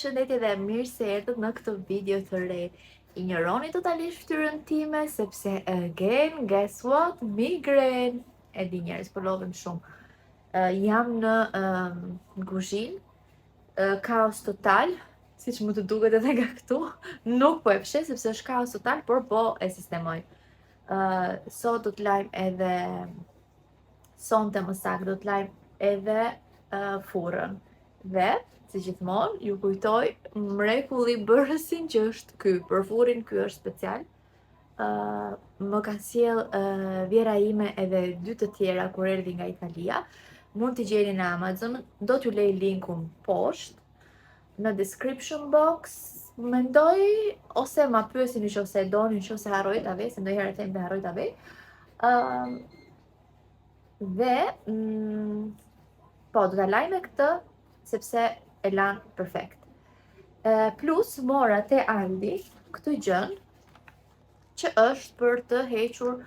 Përshëndetje dhe mirë se erdhët në këtë video të re. Ignoroni totalisht fytyrën time sepse again, guess what? Migraine. E di njerëz, po lodhem shumë. Jam në kuzhinë, kaos total, siç mund të duket edhe nga këtu. Nuk po e fshes sepse është kaos total, por po e sistemoj. Sot do të lajm edhe sonte më saktë do të lajm edhe furrën. Dhe si gjithmonë, ju kujtoj mrekulli bërësin që është ky. Për furrin ky është special. Më ka sjell vjera ime edhe dy të tjera kur erdhi nga Italia. Mund t'i gjeni në Amazon. Do t'ju lej linkun poshtë në description box. Mendoj ose ma pyesini nëse doni, nëse harroj ta vej, se ndonjëherë them dhe harroj ta vej. Po do ta laj me këtë sepse e lan perfekt. Plus mora te Aldi këtë gjën që është për të hequr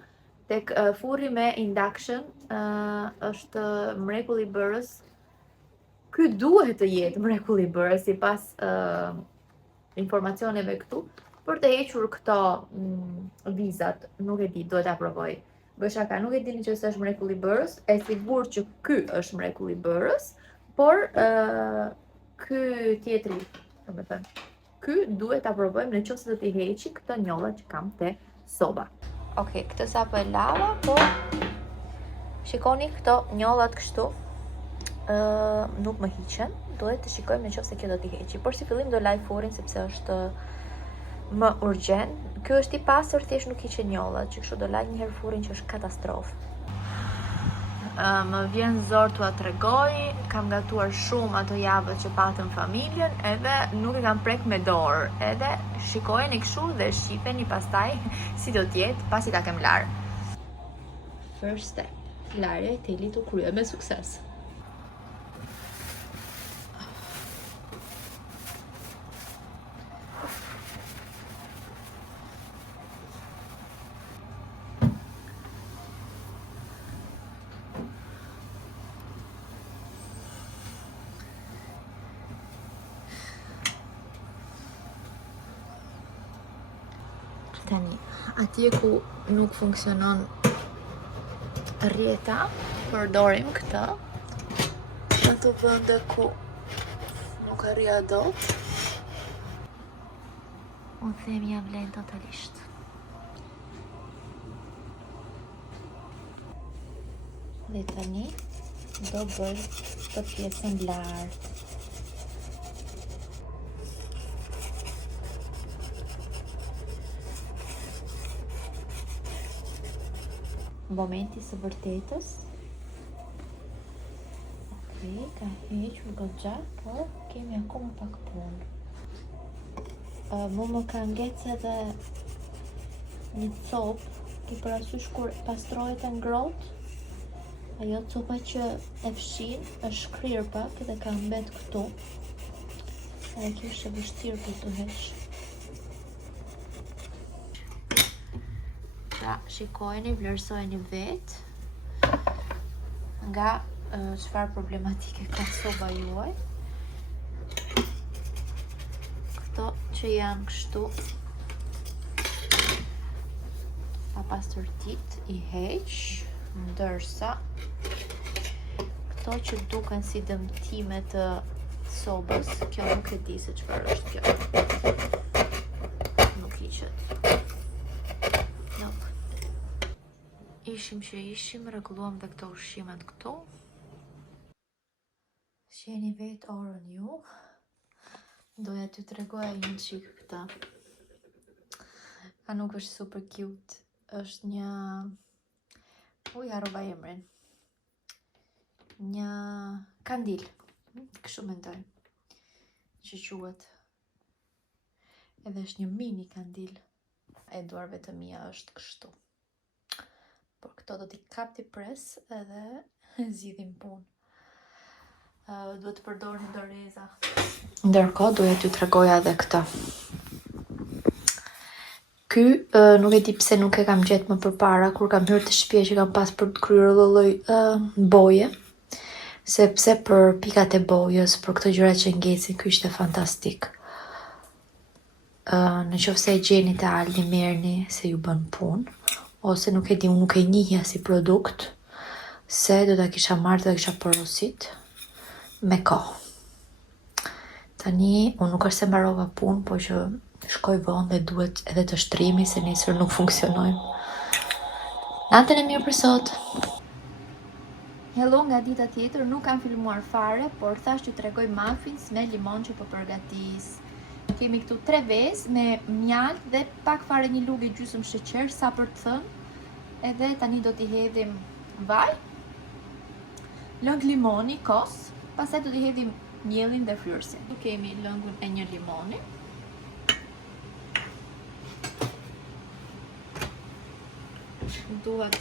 tek furri me induction, është mrekulli bërës. Ky duhet të jetë mrekulli bërës sipas informacioneve këtu, për të hequr këto vizat. Nuk e di, duhet ta provoj. Bëshaka, nuk e dini që është mrekulli bërës, e sigur që ky është mrekulli bërës, por ky tjetri, ky duhet ta provojmë nëse do t'i heqi këtë njollat që kam te soba. Okej, këtë sapo e lava, po shikoni këto njollat kështu, nuk më hiqen. Duhet të shikojmë nëse kjo do t'i heqi. Por si fillim do laj furrin sepse është më urgjent. Ky është i pastër, thjesht nuk hiqen njollat, që kështu do laj një herë furrin që është katastrofë. Më vjen zor t'ua tregoj, kam gatuar shumë ato javët që patëm familjen, edhe nuk e kam prek me dorë, edhe shikojeni kështu dhe shifeni pastaj si do t'jetë pasi ta kem larë. First step, larja e telit u krye me sukses. Tani, atje ku nuk funksionon rjeta, përdorim këtë. Ato vende ku nuk arria dot, unë them ja vlen totalisht. Dhe tani do bëj të pjesën lartë. Momenti së vërtetës. Okej, ka hequr goxha, por kemi akoma pak punë. Mu më ka ngec edhe një copë, ki parasysh kur pastrohet e ngrohtë. Ajo copa që e fshin është shkrirë pak dhe ka mbet këtu. Edhe kjo është e vështirë për të heq. Pra, shikojeni, vlerësojeni vetë nga çfarë problematike ka soba juaj. Këto që janë kështu pa pastërtit i heq, ndërsa këto që duken si dëmtime të sobës, kjo nuk e di se çfarë është kjo. Nuk hiqet. Ishim që ishim, rregulluam dhe këto ushqimet këtu. Shjeni vetë orën ju. Doja t'ju tregoja një çik këta. A nuk është super cute. Është një... harrova emrin. Një kandil. Kështu mendoj. Që quhet. Edhe është një mini kandil. E duarve të mia është kështu. Por këto do t'i kap t'i pres edhe zgjidhim punë. Duhet të përdor një doreza. Ndërkohë duhet t'ju tregoja edhe këtë. Ky nuk e di pse nuk e kam gjetë më përpara kur kam hyrë te shtëpia që kam pas për të kryer lloj boje. sepse për pikat e bojës, për këto gjëra që ngecin, ky ishte fantastik. Në qoftë se e gjeni te Aldi, merrni se ju bën punë, ose nuk e di, unë nuk e njihja si produkt, se do ta kisha marrë, do ta kisha porosit me kohë. Tani, unë nuk është se mbarova punë, po që shkoj vonë dhe duhet edhe të shtrimi, se nesër nuk funksionojmë. Natën e mirë për sot! Hello nga dita tjetër, nuk kam filmuar fare, por thash që tregoj muffins me limon që po përgatis. Kemi këtu 3 vezë me mjaltë dhe pak fare një lugë gjysmë sheqer, sa për të thënë. Edhe tani do t'i hedhim vaj, lëng limoni, kos, pastaj do t'i hedhim mielin dhe fryerësin. Tu kemi lëngun e një limoni. Duhet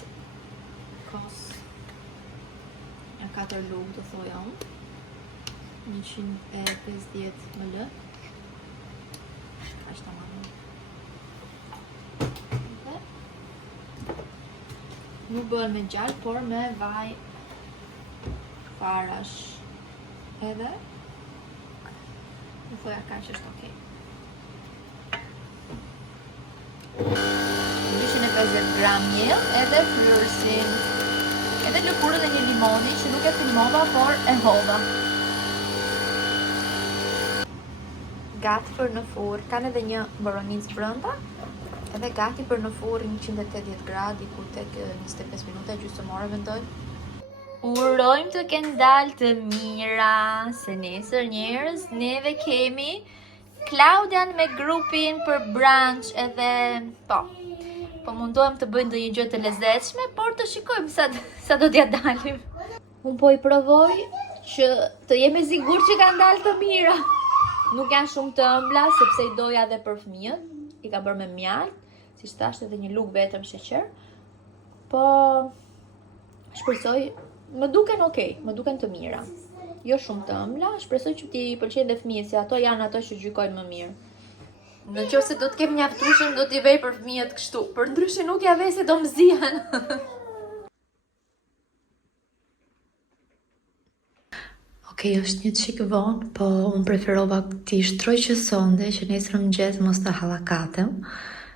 kos e 4 lugë të thoja unë, 150 ml. Ashtë të marrë. Nuk bëhen me gjallë, por me vaj farash. Edhe më thoja ka që është okej. 250 gram miell, edhe fryerësin. Edhe lëkurën e një limoni që nuk e filmova, por e hodha. Gati për në furrë, kanë edhe një boronicë brenda, edhe gati për në furrë 180 gradë, diku tek 25 minuta, gjysmore mendoj. Urojmë të kenë dalë të mira, se nesër njerëz, neve kemi Klaudian me grupin për brunch, edhe po mundohem të bëjmë ndonjë gjë të lezetshme, por të shikojmë sa do t'ja dalim. Unë po i provoj që të jem e sigurt që kanë dalë të mira. Nuk janë shumë të ëmbla, sepse i doja edhe për fëmijët. I ka bërë me mjaltë, siç thash, edhe një lugë vetëm sheqer. Po shpresoj, më duken okej, më duken të mira. Jo shumë të ëmbla, shpresoj që t'i pëlqejnë dhe fëmijët, se ato janë ato që gjykojnë më mirë. Në qoftë se do të kem mjaftueshëm, do t'i vej për fëmijët kështu. Përndryshe nuk ja vej se do mzihen. Okej, është një çik vonë, po unë preferova t'i shtroj që sonde, që nesër mëngjes mos të hallakatem.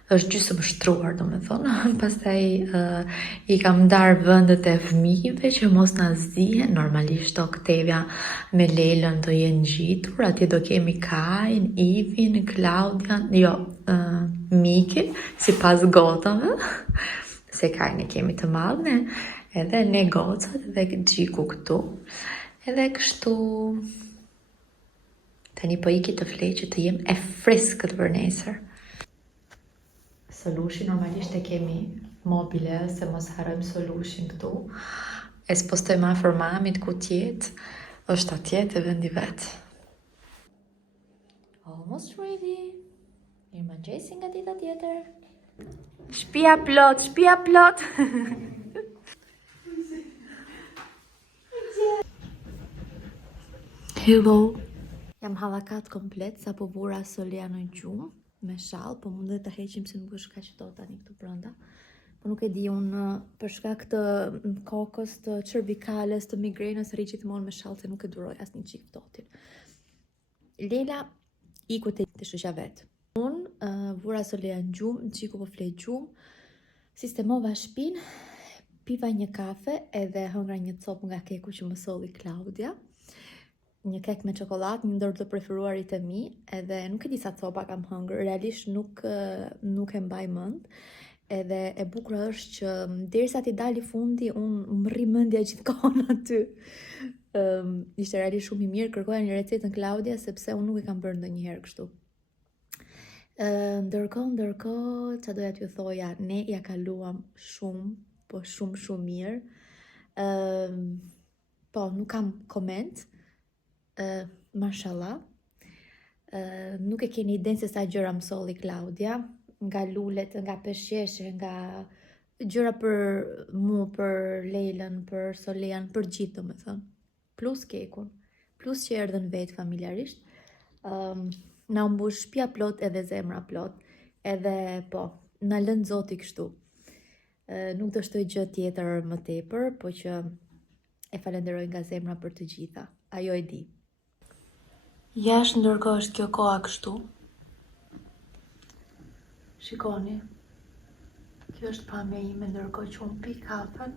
Është gjysmë shtruar, domethënë. Pastaj i kam ndarë vendet e fëmijëve që mos na zihen. Normalisht Oktavia me Lelën do jenë ngjitur, atje do kemi Kajin, Ivin, Klaudian, Mikin, sipas gotave. Se Kajin e kemi të madh, edhe ne gocat dhe Gjiku këtu. Edhe kështu, tani po iki të flej që të jem e friskët për nesër. Solushi normalisht e kemi mobile, se mos harrojmë solushin këtu. E s'postojmë afër mamit ku tjetë, është atje te vendi vet. Almost ready. Mirëmëngjesi nga dita tjetër. Shtëpia plot, shtëpia plot. Hello. Jam hallakat komplet, sa po vura Solia në gjumë me shall, po mundet ta heqim se nuk është kaq ftohtë tani këtu brenda. Po nuk e di, unë për shkak të kokës, të cervicales, të migrenës, rri gjithmonë me shall, se nuk e duroj asnjë çik ftohtin. Lela iku te shoqja vet. Unë vura Solia në gjumë, Gjiku po flej gjumë, sistemova shtëpinë, piva një kafe edhe hëngra një copë nga keku që më solli Klaudia. Një kek me çokoladë, një ndër të preferuarit e mi, edhe nuk e di sa copa kam hëngrë, realisht nuk e mbaj mend. Edhe e bukur është që derisa t'i dali fundi, unë më rri mendja gjithkohon aty. Ishte realisht shumë i mirë, kërkoja një recetën Klaudia, sepse unë nuk e kam bërë ndonjëherë kështu. Ndërkohë, çfarë doja t'ju thoja, ne ja kaluam shumë, po shumë mirë. Po, nuk kam koment. Mashallah. Nuk e keni idenë se sa gjëra më solli Klaudia, nga lulet, nga peshqeshe, nga gjëra për mu, për Lelën, për Solian, për gjithë domethënë. Plus kekun, plus që erdhën vetë familjarisht. Na mbush shtëpia plot edhe zemra plot. Edhe po, na lën Zoti kështu. Nuk do shtoj gjë tjetër më tepër, po që E falenderoj nga zemra për të gjitha. Ajo e di. Jashtë ndërkohë është kjo koha kështu. Shikoni. Kjo është pamja ime ndërkohë që unë pi kafen.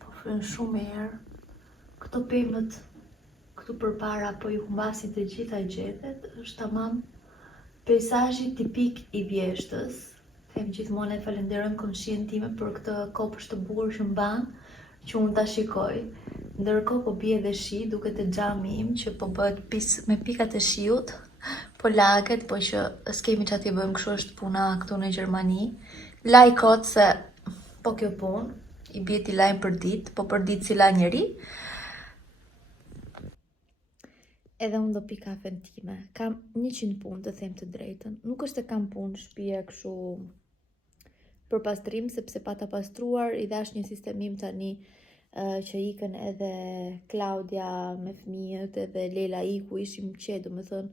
Po frynë shumë erë. Këto pemët këtu përpara po ju humbasin të gjitha gjethet. Është tamam peizazhi tipik i Vjeshtës. Them gjithmonë e falenderoj komshien time për këtë kopësht të bukur që mban, që unë ta shikoj. Ndërkohë po bie dhe shi, duket e xhami im që po bëhet me pikat e shiut, po laget, po që s'kemi çfarë t'i bëjmë, kështu është puna këtu në Gjermani. Laj kot se po kjo punë, i bie t'i lajm për ditë, po për ditë si la njeri. Edhe unë do pi kafen time. Kam 100 punë, të them të drejtën. Nuk është se kam punë shtëpie kështu për pastrim, sepse pa ta pastruar i dash një sistemim tani që ikën edhe Klaudia me fëmijët, edhe Lela iku, ishim qe, do më thënë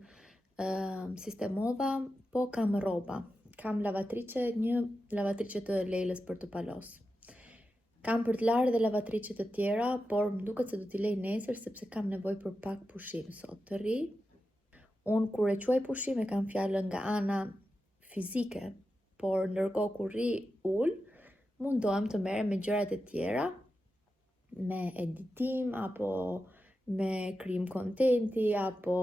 sistemova, po kam rroba. Kam lavatrice, një lavatrice të Lelës për të palos. Kam për të larë dhe lavatrice të tjera, por më duket se do t'i lej nesër, sepse kam nevojë për pak pushim sot. Të ri, unë kur e quaj pushim e kam fjalën nga ana fizike, por ndërkohë kur ri ul, mundohem të merrem me gjërat e tjera, me editim, apo me krijim kontenti, apo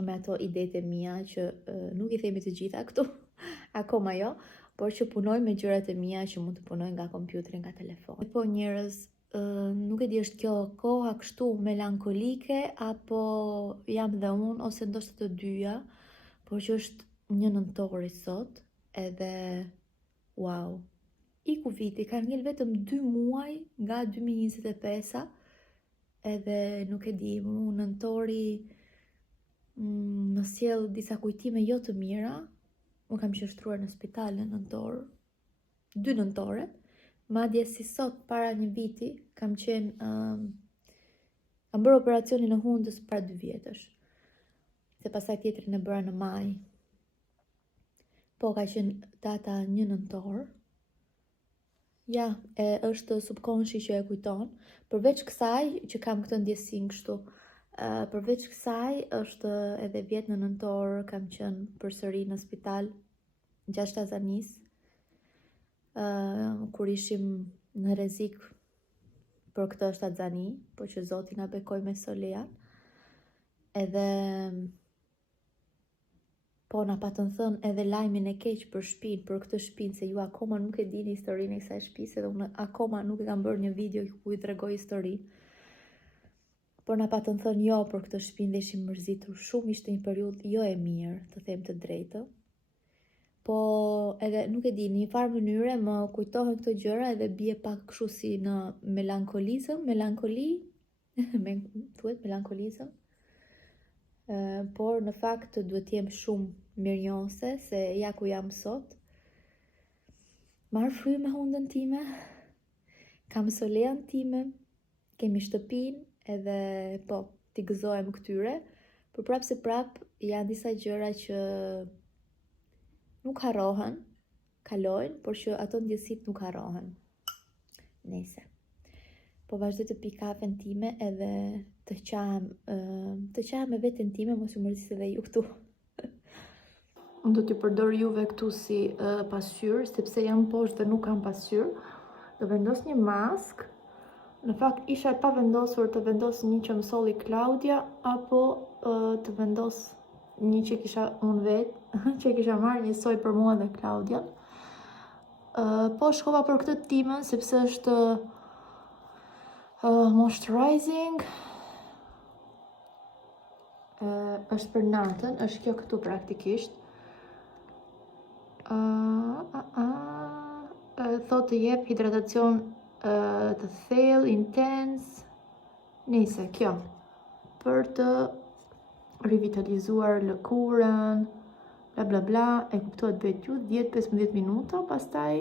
me ato idetë mia që nuk i themi të gjitha këtu, akoma jo, por që punoj me gjërat e mia që mund të punoj nga kompjuteri, nga telefoni. Po njerëz, nuk e di, është kjo koha kështu melankolike, apo jam dhe unë, ose ndoshta të dyja, por që është 1 nëntori sot, edhe wow. Iku viti, ka ngel vetëm 2 muaj nga 2025, edhe nuk e di, mu nëntori më sjell disa kujtime jo të mira. Unë kam qëndruar në spital në nëntor, 2 nëntore, madje si sot para një viti kam bërë operacionin në hundës para 2 vjetësh. Se pasaj tjetrin e bëra në maj. Po ka qenë data 1 nëntor. Ja, është subkonshi që e kujton. Përveç kësaj që kam këtë ndjesin kështu, përveç kësaj është edhe vjet në nëntor kam qenë përsëri në spital gjashtë Azanis, kur ishim në rrezik për këtë Azani, po që Zoti na bekoj me Solean. Edhe po na patën thënë edhe lajmin e keq për shtëpinë, për këtë shtëpinë, se ju akoma nuk e dini historinë e kësaj shtëpisë, edhe unë akoma nuk e kam bërë një video ku i tregoj historinë. Por na patën thënë jo për këtë shtëpinë dhe ishim mërzitur shumë, ishte një periudhë jo e mirë, të them të drejtën. Po edhe nuk e di, në një farë mënyre më kujtohen këto gjëra edhe bie pak kështu si në melankoli, thuhet melankolizëm. Por në fakt duhet jem shumë mirënjohëse se ja ku jam sot. Marr frymë me hundën time, kam Solean time, kemi shtëpinë, edhe po, t'i gëzohem këtyre, por prapë se prapë janë disa gjëra që nuk harrohen, kalojnë, por që ato ndjesit nuk harrohen. Nese. Po vazhdoj të pi kafen time edhe të qahem me veten time, mos u mërzis edhe ju këtu. Unë do t'ju përdor juve këtu si pasqyrë, sepse jam poshtë dhe nuk kam pasqyrë. Do vendos një maskë. Në fakt isha e pa vendosur të vendos një që më solli Klaudia, apo të vendos një që kisha unë vetë, që kisha marrë njësoj për mua dhe Klaudian. Po shkova për këtë timën, sepse është moisturizing, është për natën, është kjo këtu praktikisht. Thotë të jep hidratacion të thellë, intens, nise, kjo, për të rivitalizuar lëkurën, bla bla bla, e kuptohet bëhet ju 10-15 minuta, pastaj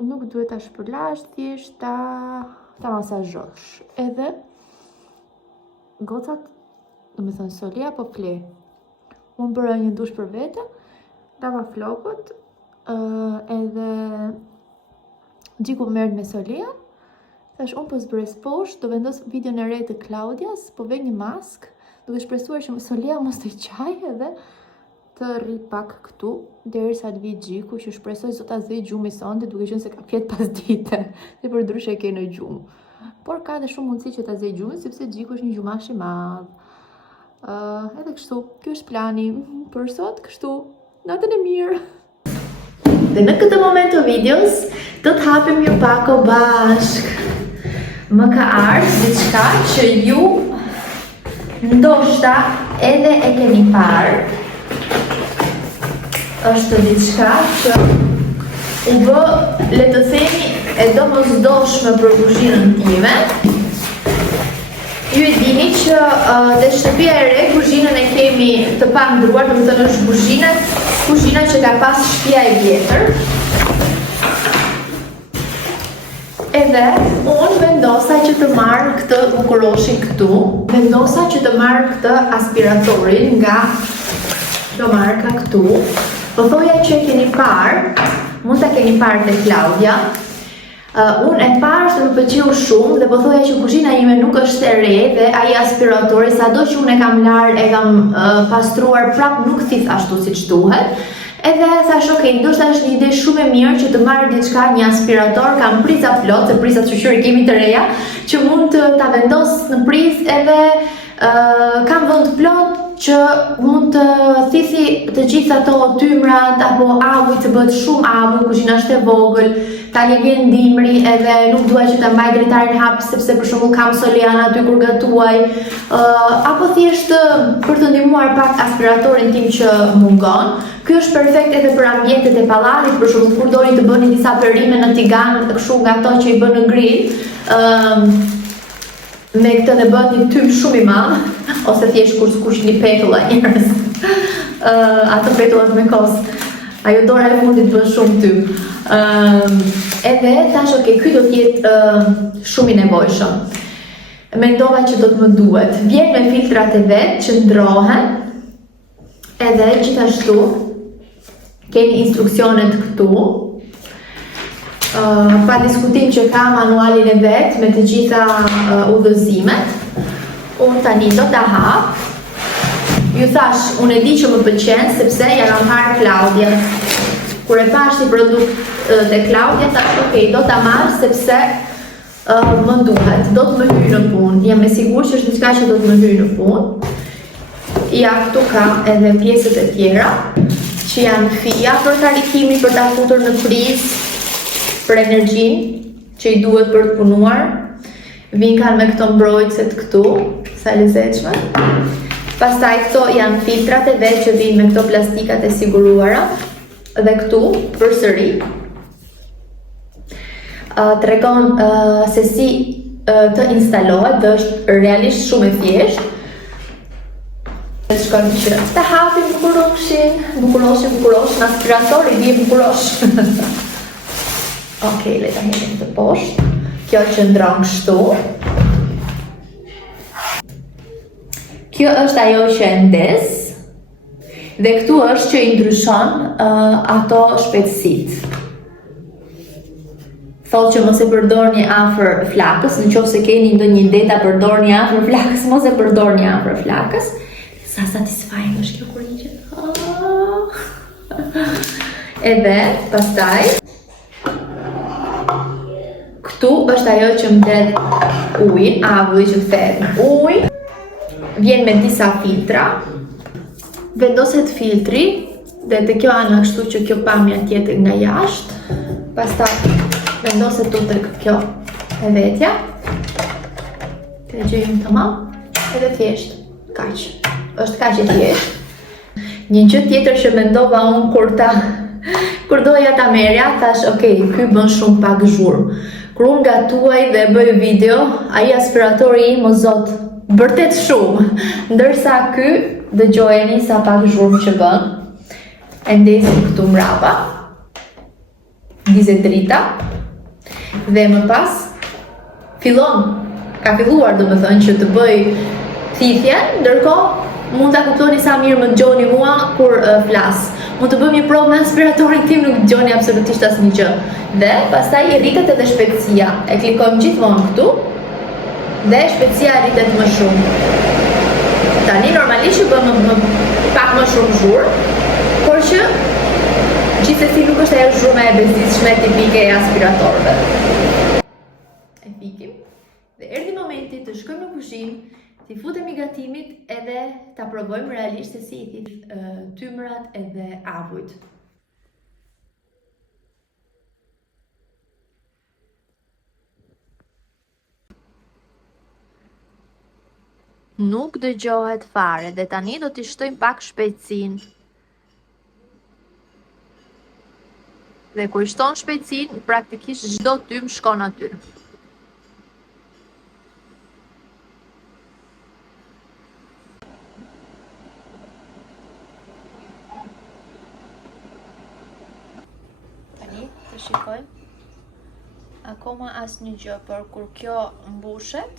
nuk duhet ta shpërlash, thjesht ta masazhosh. Edhe gocat, do me thënë Solea po fle. Unë bëra një dush për vete, lava flokët, edhe Gjiku merret me Solean, Thash unë po zbres poshtë, do vendos videon e re të Klaudias, po vej një mask, duke shpresuar që Solia mos të qaj edhe të rri pak këtu, derisa të vi Gjiku, që shpresoj sot ta zëj gjumi sonte, duke qenë se ka fjet pas dite, se për ndryshe ke në gjumë. Por ka edhe shumë mundësi që ta zëj gjumin, sepse Gjiku është një gjumash i madh. Edhe kështu, ky është plani për sot, kështu, natën e mirë. Dhe në këtë moment të videos, do të hapim një pako bashk. Më ka ardhur diçka që ju ndoshta edhe e keni parë. Është diçka që u bë, le të themi, e domosdoshme për kuzhinën time. Ju e dini që dhe shtëpia e re, kuzhinën e kemi të pangruar, do të thënë është kuzhina që ka pas shtëpia e vjetër. Edhe unë vendosa që të marrë këtë bukuroshin këtu. Vendosa që të marrë këtë aspiratorin nga do marka këtu. Po thoja që e keni parë, mund ta keni parë te Klaudia. Unë e parë se më pëlqeu shumë dhe po thoja që kuzhina ime nuk është e re dhe ai aspiratori, sado që unë e kam larë, e kam pastruar prap, nuk thith ashtu siç duhet. Edhe thash, okay, ndoshta është një ide shumë e mirë që të marrë diçka, një aspirator, kam priza plot, se prizat shoqëri kemi të reja, që mund të ta vendos në prizë edhe kam vend plot që mund të thithi të gjitha ato tymrat apo avuj, të bëhet shumë avuj, kuzhina është e vogël, tani vjen dimri edhe nuk dua që ta mbaj dritarin hap sepse për shembull kam Soliana aty kur gatuaj, apo thjesht për të ndihmuar pak aspiratorin tim që mungon. Ky është perfekt edhe për ambientet e pallatit, për shembull kur doni të bëni disa perime në tigan, kështu nga ato që i bën në grill, me këtë dhe bëhet një tym shumë i madh, ose thjesht kur skuq një petull njerëz. Ato petullat me kos. Ajo dora e fundit bën shumë tym. Edhe thash, okay, ky do të jetë shumë i nevojshëm. Mendova që do të më duhet. Vjen me filtrat e vet që ndrohen. Edhe gjithashtu keni instruksionet këtu. Pa diskutim që ka manualin e vet me të gjitha udhëzimet. Unë tani do ta hap. Ju thash, unë e di që më pëlqen sepse ja kam parë Klaudia. Kur e pash si produkt te Klaudia, thash, okay, do ta marr sepse më duhet, do të më hyjë në punë. Jam e sigurt që është diçka që do të më hyjë në punë. Ja, këtu ka edhe pjesët e tjera që janë fija për karikimin, për ta futur në prizë, për energjinë që i duhet për të punuar. Vin kanë me këto mbrojtëset këtu, sa lezetshme. Pastaj këto janë filtrat e vet që vijnë me këto plastikat e siguruara. Dhe këtu, përsëri, tregon se si të instalohet, dhe është realisht shumë e thjeshtë. Shkojmë që të hapim bukuroshin, aspiratori, bie bukurosh. Okej, le ta heqim të poshtë. Kjo qëndron kështu. Kjo është ajo që e ndes. Dhe këtu është që i ndryshon ato shpejtësitë. Thotë që mos e përdorni afër flakës, nëse keni ndonjë ide ta përdorni afër flakës, mos e përdorni afër flakës. Sa satisfying është kjo kur hiqet. Edhe pastaj këtu është ajo që mbledh ujin, avulli që kthehet në ujë. Vjen me disa filtra. Vendoset filtri dhe te kjo ana kështu që kjo pamja tjetër nga jashtë. Pastaj vendoset tek kjo e vetja. Të gjejmë tamam. Edhe thjesht kaq. Është kaq e thjeshtë. Një gjë tjetër që mendova unë kur doja ta merja, thash, okay, ky bën shumë pak zhurmë. Kur unë gatuaj dhe bëj video, ai aspiratori im o zot, vërtet shumë. Ndërsa ky dëgjojeni sa pak zhurmë që bën. E ndesim këtu mbrapa. Dizet drita. Dhe më pas ka filluar domethënë që të bëj thithjen, ndërkohë mund ta kuptoni sa mirë më dëgjoni mua kur flas. mund të bëjmë një provë me aspiratorin tim, nuk dëgjoni absolutisht asnjë gjë. Dhe pastaj i rritet edhe shpejtësia. E klikojmë gjithmonë këtu dhe shpejtësia rritet më shumë. Tani normalisht që bëmë pak më shumë zhurmë, por që gjithsesi nuk është ajo zhurma e bezdisshme tipike e aspiratorëve. E fikim dhe erdhi momenti të shkojmë në kuzhinë, t'i futemi gatimit edhe ta provojmë realisht se si i thith tymrat edhe avujt. Nuk dëgjohet fare dhe tani do t'i shtojmë pak shpejtësinë. Dhe kur i shton shpejtësinë, praktikisht çdo tym shkon aty. Të shikojmë, akoma asnjë gjë, por kur kjo mbushet,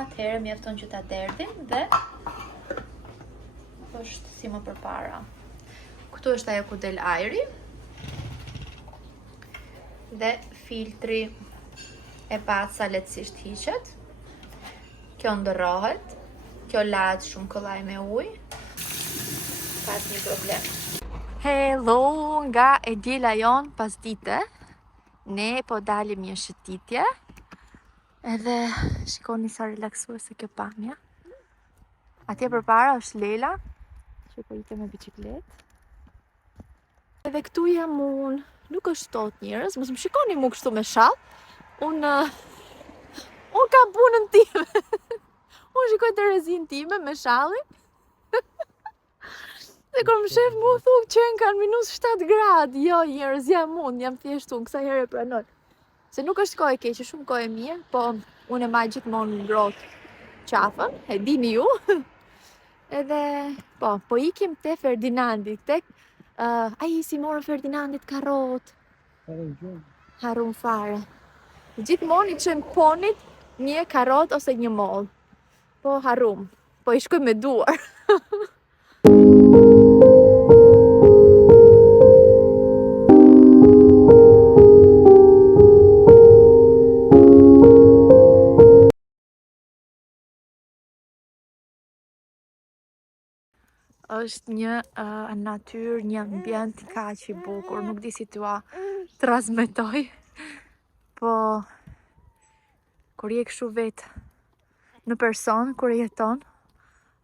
atëherë mjafton që ta derdhim dhe është si më përpara. Këtu është ajo ku del ajri dhe filtri e patsa lehtësisht hiqet. Kjo ndërrohet, kjo lahet shumë kollaj me ujë, pa asnjë problem. Hello nga e djela jon pas dite. Ne po dalim një shëtitje. Edhe shikoni sa relaksuese kjo pamja. Atje përpara është Lela, që po ite me biçikletë. Edhe këtu jam unë. Nuk është tot njerëz, mos më shikoni mu kështu me shall. Unë kam punën time. Unë shikoj Terezin time me shallin. Dhe kur më shef mu thuk qenë kanë -7 gradë. Jo, njerëz, jam unë, jam thjesht unë, kësa herë e pranoj. Se nuk është kohë e keqe, shumë kohë e mirë, po unë e maj gjithmonë ngrohtë qafën, e dini ju. Edhe, po ikim te Ferdinandi, tek, ai si morën Ferdinandit karrot. Harun fare. Gjithmonë i çojmë ponit një karrot ose një mollë. Po harum, po i shkoj me duar. Është një natyrë, një ambient kaq i bukur, nuk di si t'ua transmetoj, po kur je kështu vetë në person, kur e jeton,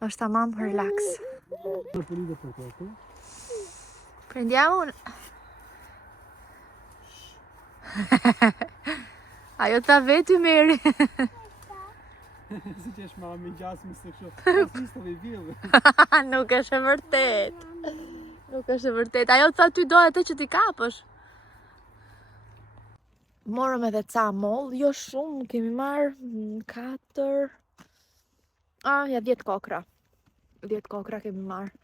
është tamam relax. Prendiamo ajo ta vetë meri. Si që është ma me gjasë më se kështë, Nuk është e vërtet. Nuk është e vërtet. Ajo tha ty do atë që t'i kapësh. Morëm edhe ca moll, jo shumë, kemi marrë 4... ja 10 kokra. 10 kokra kemi marrë.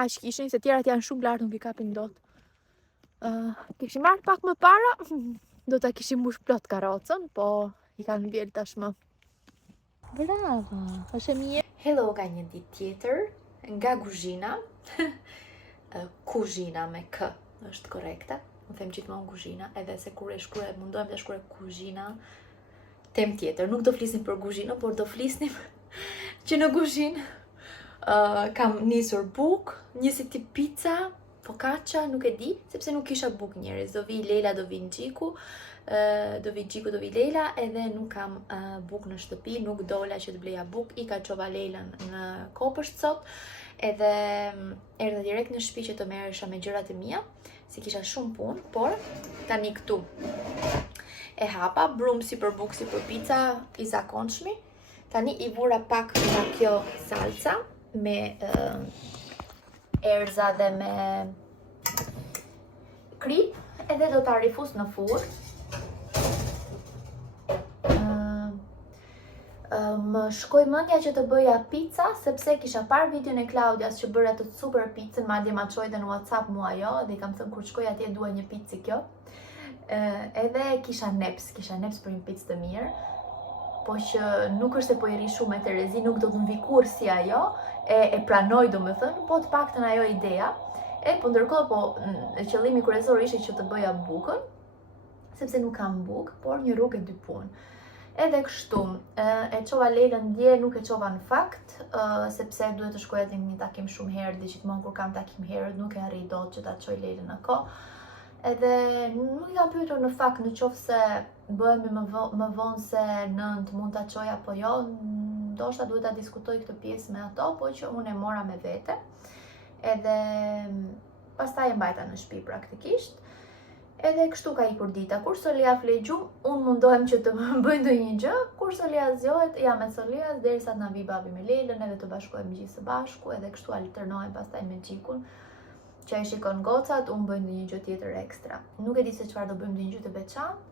Aq kishin, se tjerat janë shumë lartë, nuk i kapin dot. Kishim marrë pak më para, do ta kishim mbush plot karrocën, po i kanë vjel tashmë. Bravo, është e mirë. Hello nga një ditë tjetër, nga kuzhina. Kuzhina me k është korrekte. Unë them gjithmonë kuzhina, edhe se kur e shkruaj, mundohem të shkruaj kuzhina. Tem tjetër, nuk do flisnim për kuzhinë, por do flisnim që në kuzhinë kam nisur buk, një si tip pizza, focaccia, nuk e di, sepse nuk kisha buk njerëz. Do vi Lela, do vi Gjiku. Do vi Gjiku, do vi Lela, edhe nuk kam buk në shtëpi, nuk dola që të bleja buk, i ka qova Lelën në Kopësht sot, edhe erdha direkt në shtëpi që të merresha me gjërat e mia, si kisha shumë punë, por tani këtu e hapa, brum si për buk, si për pizza, i zakonshmi. Tani i vura pak nga kjo salsa me erza dhe me krip, edhe do ta rifus në furrë. Më shkoj mendja që të bëja pizza, sepse kisha parë videon e Klaudias që bëra të super pizzën, madje ma çoi në WhatsApp mua ajo, dhe i kam thënë kur shkoj atje dua një pizzë si kjo. Edhe kisha neps për një pizzë të mirë, po që nuk është se po i ri shumë me Terezi, nuk do të mbi kurrë si ajo, e pranoj domethënë, po të paktën ajo ideja. Po ndërkohë, qëllimi kryesor ishte që të bëja bukën, sepse nuk kam bukë, por një rrugë e dy punë. Edhe kështu, e qova Lelën dje, nuk e qova në fakt, sepse duhet të shkoja një takim shumë herë, dhe gjithmonë kur kam takim herët, nuk e arri dot që ta qoj Lelën në kohë. Edhe nuk i kam pyetur në fakt në qoftë se bëhemi më vonë se 9 mund ta qoj apo jo, ndoshta duhet ta diskutoj këtë pjesë me ato, po që unë e mora me vete. Edhe pastaj e mbajta në shtëpi praktikisht. Edhe kështu ka ikur dita. Kur Solia flej gjumë, unë mundohem që të bëj ndonjë gjë. Kur Solia zgjohet, jam me Solias derisa të na vi babi me Lelën, edhe të bashkohemi gjithë së bashku, edhe kështu alternohem pastaj me Gjikun, që ai shikon gocat, unë bëj ndonjë gjë tjetër ekstra. Nuk e di se çfarë do bëjmë ndonjë gjë të veçantë,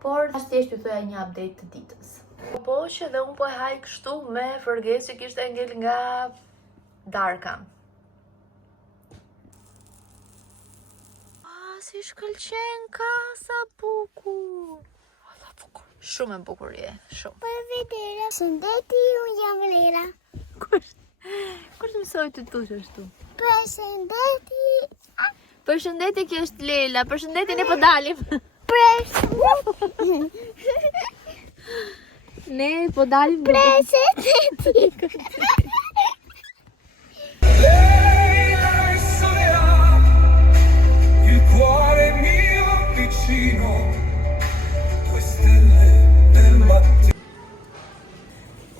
por thjesht ju thoya një update të ditës. Po që dhe unë po e haj kështu me fërgesë që kishte ngel nga darka. Si shkëlqen kasa bukur. Shumë e bukur je, shumë. Përvetere, shëndeti, unë jam Lela. Kush mësoj të tush ashtu? Përshëndeti. Përshëndetje, kjo është Lela, përshëndetje, ne po dalim. Ne po dalim. Përshëndeti.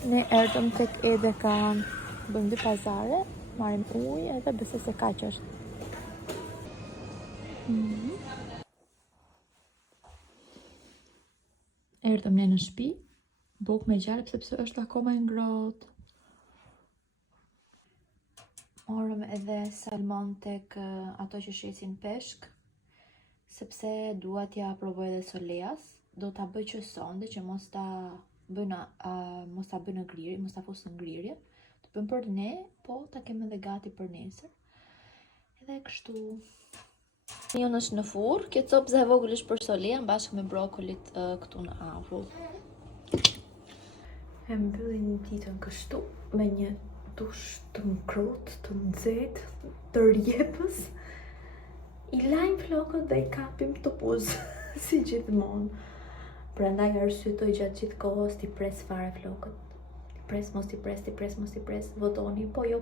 Ne erdhëm tek EDK, bëjmë 2 pazare, marrim ujë edhe besoj se kaq është. Erdhëm ne në shtëpi, bukë me gjarp sepse është akoma e ngrohtë. Morëm edhe salmon tek ato që shesin peshk, sepse dua t'ja provoj edhe Solias. Do ta bëj që sonde që mos ta bëj në grirje, mos ta fus në ngrirje. Të bëjmë për ne, po ta kem edhe gati për nesër. Edhe kështu. Jonë është në furrë, kjo copza e vogël është për Solian bashkë me brokolit këtu në avull. E mbyllim ditën kështu me një dush të ngrohtë, të nxehtë, të rjepës. I lajm flokët dhe i kapim të puzë, si gjithmonë. Prandaj arsyetoj gjatë gjithë kohës t'i pres fare flokët. T'i pres, mos t'i pres, votoni, po jo.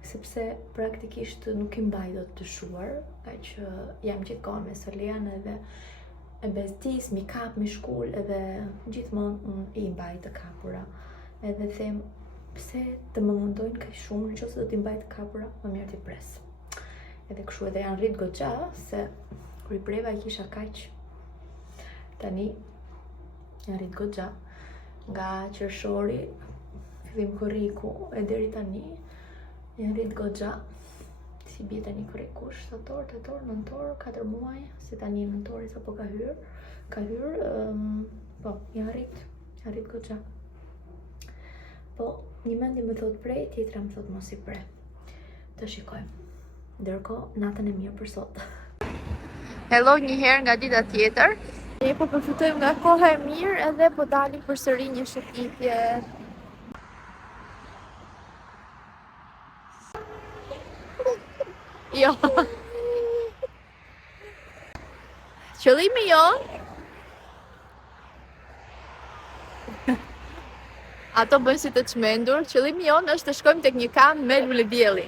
Sepse praktikisht nuk i mbaj dot të shuar, kaq që jam gjithkohë me Solian edhe e bezdis, mi kap, mi shkull, edhe gjithmonë unë i mbaj të kapura. Edhe them, pse të më mundojnë kaq shumë, nëse do t'i mbaj të kapura, më mirë t'i pres. Edhe kështu edhe janë rrit goxha, se kur i breva i kisha kaq. Tani janë rrit goxha, nga qershori, fillim korriku, e deri tani janë rrit goxha. Si bie tani korrikush, tetor, nëntor, 4 muaj, se tani nëntori sapo ka hyrë, po, janë rrit goxha. Po, një mendje më thot prej, tjetra më thot mos i pre. Të shikojmë. Ndërkohë, natën e mirë për sot. Hello një herë nga dita tjetër. Ne po përfitojmë nga koha e mirë edhe po dalim përsëri një shëtitje. Jo. Qëllimi jonë ato bëjnë si të çmendur, qëllimi jonë është të shkojmë tek një kam me lule dielli.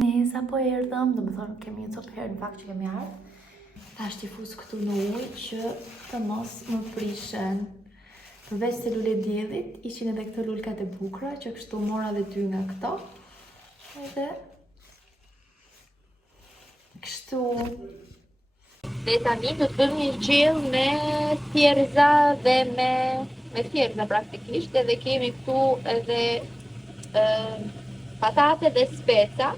Ne sa po erdhëm, do më thonë kemi një copë herë në fakt që kemi ardhë. Tash t'i fus këtu në ujë që të mos më prishen. Përveç se lule diellit, ishin edhe këto lulkat e bukura që kështu mora dhe 2 nga këto. Edhe kështu. Dhe tani do të bëjmë një gjell me thjerza dhe me thjerza praktikisht, edhe kemi këtu edhe patate dhe speca.